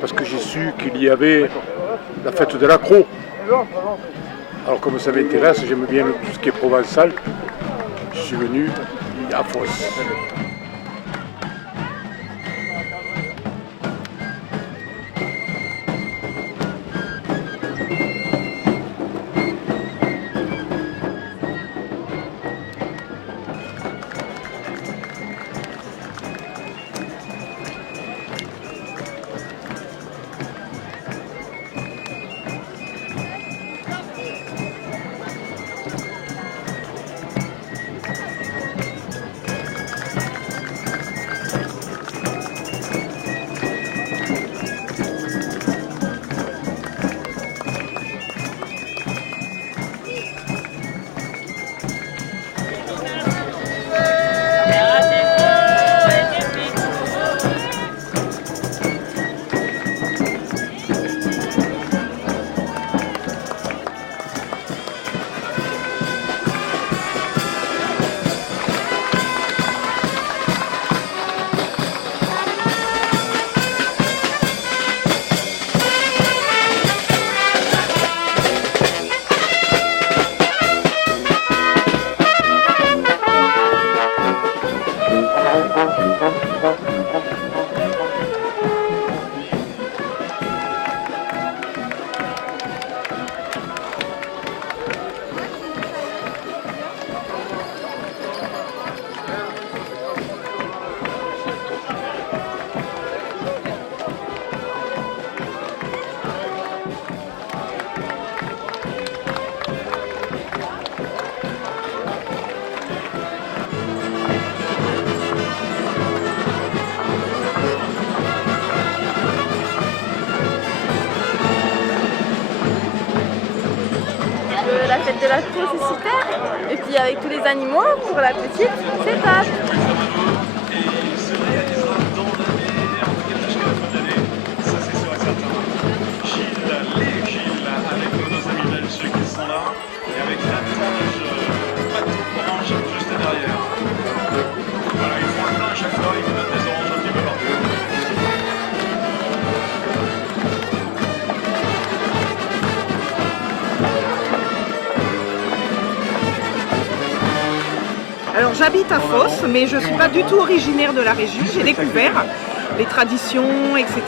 parce que j'ai su qu'il y avait la fête de l'accro. Alors comme ça m'intéresse, j'aime bien tout ce qui est provençal, je suis venu à Fos. La fête de l'accro, c'est super. Et puis avec tous les animaux, pour la petite, c'est top. Alors j'habite à Fos, mais je ne suis pas du tout originaire de la région. J'ai découvert les traditions, etc.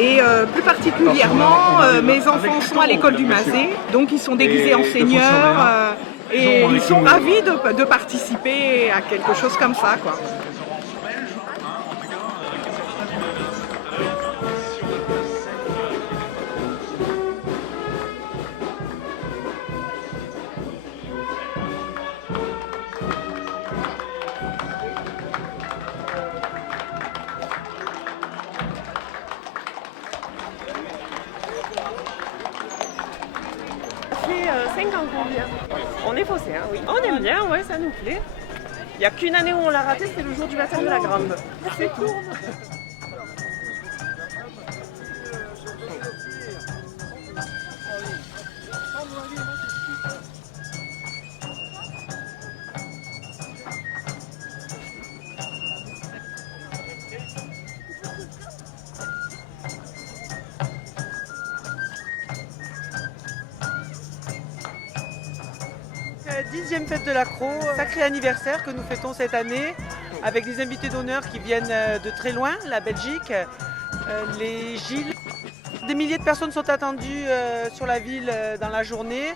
Et plus particulièrement, mes enfants sont à l'école du Mazet, donc ils sont déguisés en seigneurs et ils sont ravis de participer à quelque chose comme ça, quoi. Ça fait 5 ans qu'on vient. On est fossés, hein, oui. On aime bien, ouais, ça nous plaît. Il n'y a qu'une année où on l'a raté, c'était le jour du baptême de la Grande. C'est tout. Dixième fête de l'accro, sacré anniversaire que nous fêtons cette année avec des invités d'honneur qui viennent de très loin, la Belgique, les Gilles. Des milliers de personnes sont attendues sur la ville dans la journée.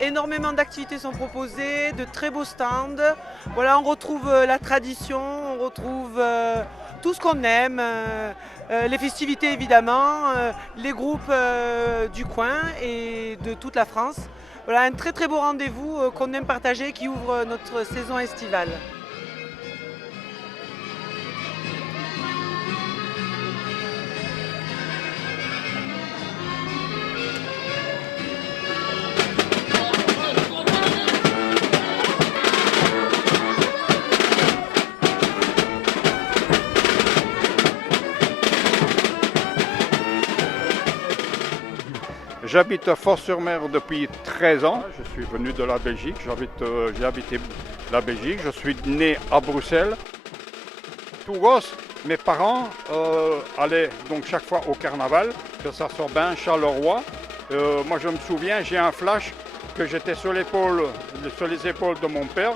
Énormément d'activités sont proposées, de très beaux stands. Voilà, on retrouve la tradition, on retrouve tout ce qu'on aime, les festivités évidemment, les groupes du coin et de toute la France. Voilà, un très très beau rendez-vous qu'on aime partager qui ouvre notre saison estivale. J'habite à Fos-sur-Mer depuis 13 ans. Je suis venu de la Belgique. J'ai habité la Belgique. Je suis né à Bruxelles. Tout gosse, Mes parents allaient donc chaque fois au carnaval, que ça soit Binche, Charleroi. Moi je me souviens, j'ai un flash que j'étais sur les épaules de mon père,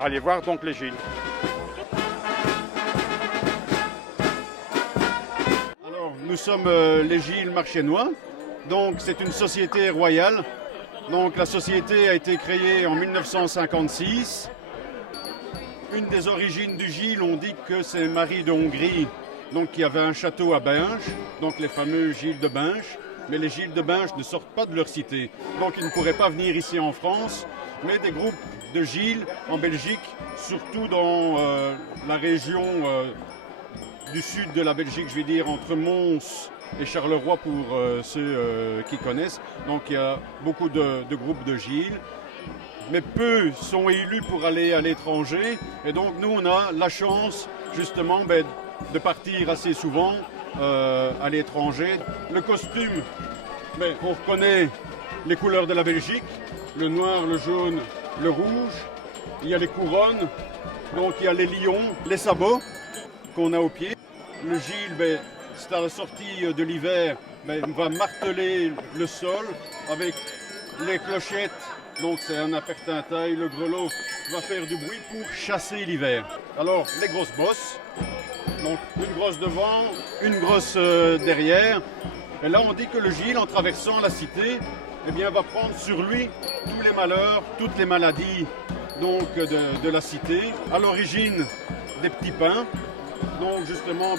aller voir donc les Gilles. Alors nous sommes les Gilles Marchénois, donc c'est une société royale. Donc la société a été créée en 1956. Une des origines du Gilles, on dit que c'est Marie de Hongrie, donc qui avait un château à Binche, donc les fameux Gilles de Binche. Mais les Gilles de Binche ne sortent pas de leur cité, donc ils ne pourraient pas venir ici en France. Mais des groupes de Gilles en Belgique, surtout dans la région du sud de la Belgique, je vais dire entre Mons et Charleroi pour ceux qui connaissent. Donc il y a beaucoup de groupes de Gilles. Mais peu sont élus pour aller à l'étranger. Et donc nous, on a la chance justement de partir assez souvent à l'étranger. Le costume, on reconnaît les couleurs de la Belgique, le noir, le jaune, le rouge. Il y a les couronnes, donc il y a les lions, les sabots qu'on a aux pieds. Le Gilles, c'est à la sortie de l'hiver, va marteler le sol avec les clochettes. Donc c'est un apertintail, le grelot va faire du bruit pour chasser l'hiver. Alors les grosses bosses, donc une grosse devant, une grosse derrière. Et là on dit que le Gilles, en traversant la cité, va prendre sur lui tous les malheurs, toutes les maladies donc, de la cité. À l'origine des petits pains. Donc justement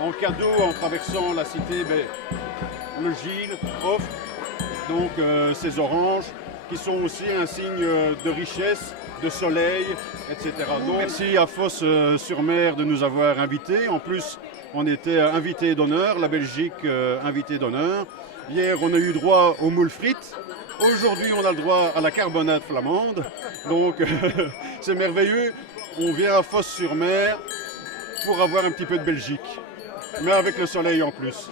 en cadeau, en traversant la cité, le Gilles offre donc ces oranges, qui sont aussi un signe de richesse, de soleil, etc. Donc merci à Fos-sur-Mer de nous avoir invités. En plus, on était invité d'honneur, la Belgique invité d'honneur. Hier, on a eu droit aux moules frites. Aujourd'hui, on a le droit à la carbonate flamande. Donc c'est merveilleux. On vient à Fos-sur-Mer pour avoir un petit peu de Belgique, mais avec le soleil en plus.